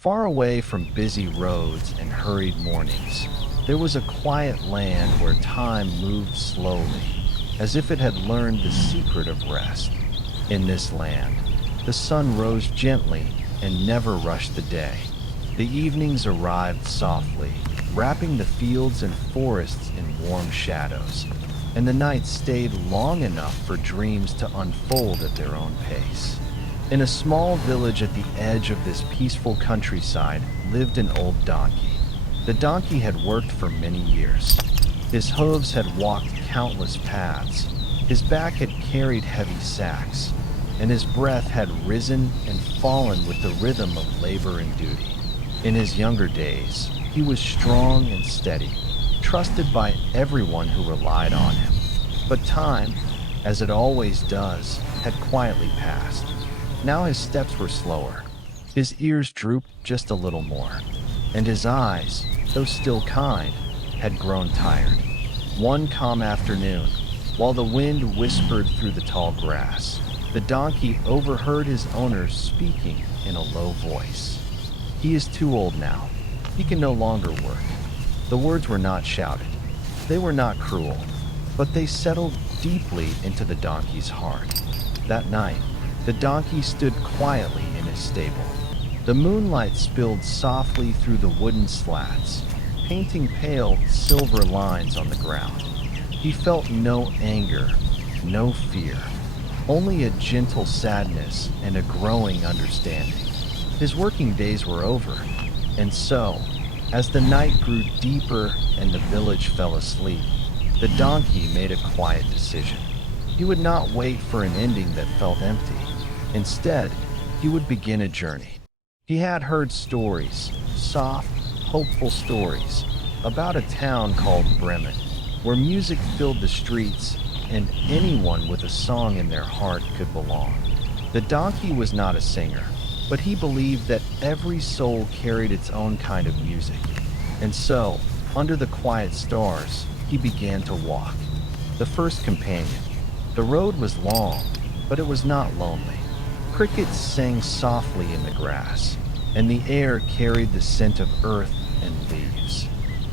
Far away from busy roads and hurried mornings, there was a quiet land where time moved slowly, as if it had learned the secret of rest. In this land, the sun rose gently and never rushed the day. The evenings arrived softly, wrapping the fields and forests in warm shadows, and the nights stayed long enough for dreams to unfold at their own pace. In a small village at the edge of this peaceful countryside lived an old donkey. The donkey had worked for many years. His hooves had walked countless paths, his back had carried heavy sacks, and his breath had risen and fallen with the rhythm of labor and duty. In his younger days, he was strong and steady, trusted by everyone who relied on him. But time, as it always does, had quietly passed. Now his steps were slower. His ears drooped just a little more, and his eyes, though still kind, had grown tired. One calm afternoon, while the wind whispered through the tall grass, the donkey overheard his owner speaking in a low voice. He is too old now. He can no longer work. The words were not shouted. They were not cruel, but they settled deeply into the donkey's heart. That night, the donkey stood quietly in his stable. The moonlight spilled softly through the wooden slats, painting pale silver lines on the ground. He felt no anger, no fear, only a gentle sadness and a growing understanding. His working days were over, and so, as the night grew deeper and the village fell asleep, the donkey made a quiet decision. He would not wait for an ending that felt empty. Instead, he would begin a journey. He had heard stories, soft, hopeful stories, about a town called Bremen, where music filled the streets and anyone with a song in their heart could belong. The donkey was not a singer, but he believed that every soul carried its own kind of music. And so, under the quiet stars, he began to walk. The first companion. The road was long, but it was not lonely. Crickets sang softly in the grass, and the air carried the scent of earth and leaves.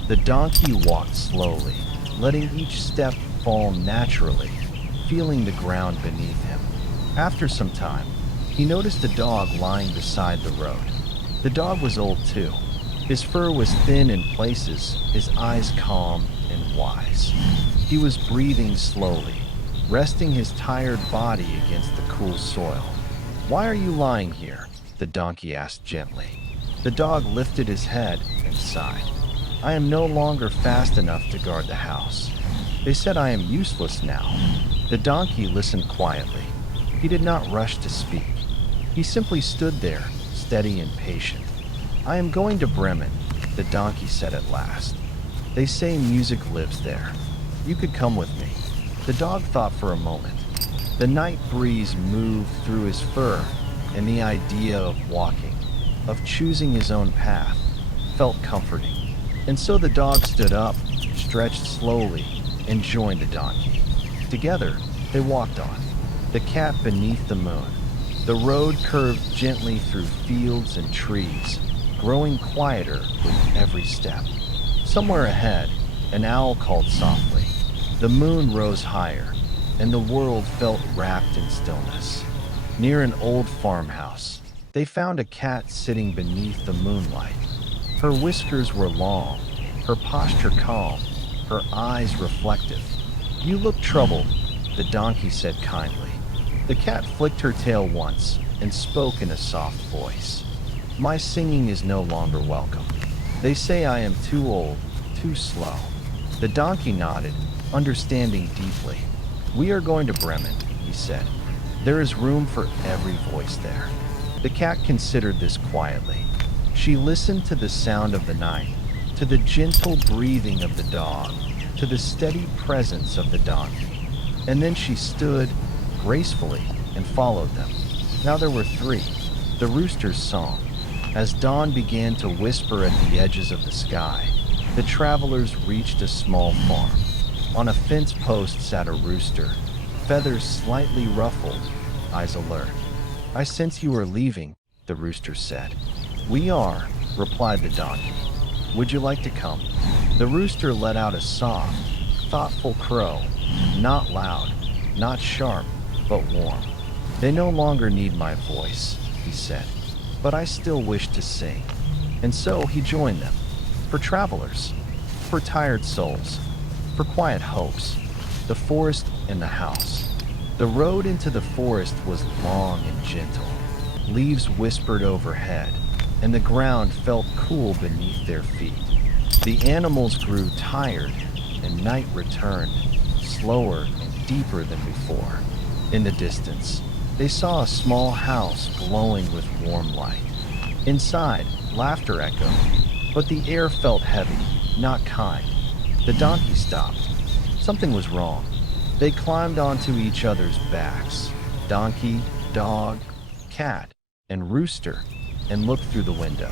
The donkey walked slowly, letting each step fall naturally, feeling the ground beneath him. After some time, he noticed a dog lying beside the road. The dog was old too. His fur was thin in places, his eyes calm and wise. He was breathing slowly, resting his tired body against the cool soil. "Why are you lying here?" the donkey asked gently. The dog lifted his head and sighed. "I am no longer fast enough to guard the house. They said I am useless now." The donkey listened quietly. He did not rush to speak. He simply stood there, steady and patient. "I am going to Bremen," the donkey said at last. "They say music lives there. You could come with me." The dog thought for a moment. The night breeze moved through his fur, and the idea of walking, of choosing his own path, felt comforting. And so the dog stood up, stretched slowly, and joined the donkey. Together, they walked on, the cat beneath the moon. The road curved gently through fields and trees, growing quieter with every step. Somewhere ahead, an owl called softly. The moon rose higher, and the world felt wrapped in stillness. Near an old farmhouse, they found a cat sitting beneath the moonlight. Her whiskers were long, her posture calm, her eyes reflective. "You look troubled," the donkey said kindly. The cat flicked her tail once and spoke in a soft voice. "My singing is no longer welcome. They say I am too old, too slow." The donkey nodded, understanding deeply. "We are going to Bremen," he said. "There is room for every voice there." The cat considered this quietly. She listened to the sound of the night, to the gentle breathing of the dog, to the steady presence of the donkey. And then she stood gracefully and followed them. Now there were three. The rooster's song. As dawn began to whisper at the edges of the sky, the travelers reached a small farm. On a fence post sat a rooster, feathers slightly ruffled, eyes alert. "I sense you are leaving," the rooster said. "We are," replied the donkey. "Would you like to come?" The rooster let out a soft, thoughtful crow, not loud, not sharp, but warm. "They no longer need my voice," he said, "but I still wish to sing." And so he joined them. For travelers, for tired souls, for quiet hopes, the forest and the house. The road into the forest was long and gentle. Leaves whispered overhead, and the ground felt cool beneath their feet. The animals grew tired, and night returned, slower and deeper than before. In the distance, they saw a small house glowing with warm light. Inside, laughter echoed, but the air felt heavy, not kind. The donkey stopped. Something was wrong. They climbed onto each other's backs, donkey, dog, cat, and rooster, and looked through the window.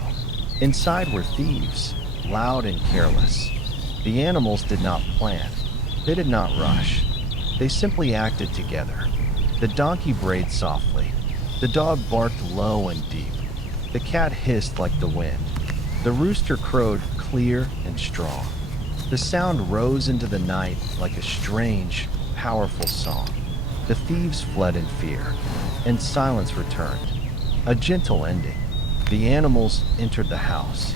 Inside were thieves, loud and careless. The animals did not plan. They did not rush. They simply acted together. The donkey brayed softly. The dog barked low and deep. The cat hissed like the wind. The rooster crowed clear and strong. The sound rose into the night like a strange, powerful song. The thieves fled in fear, and silence returned. A gentle ending. The animals entered the house.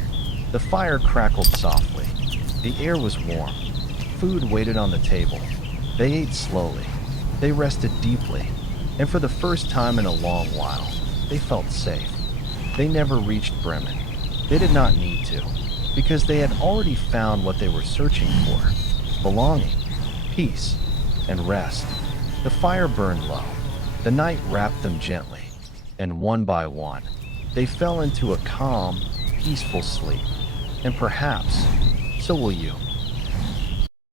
The fire crackled softly. The air was warm. Food waited on the table. They ate slowly. They rested deeply. And for the first time in a long while, they felt safe. They never reached Bremen. They did not need to, because they had already found what they were searching for: belonging, peace, and rest. The fire burned low. The night wrapped them gently, and one by one, they fell into a calm, peaceful sleep. And perhaps, so will you.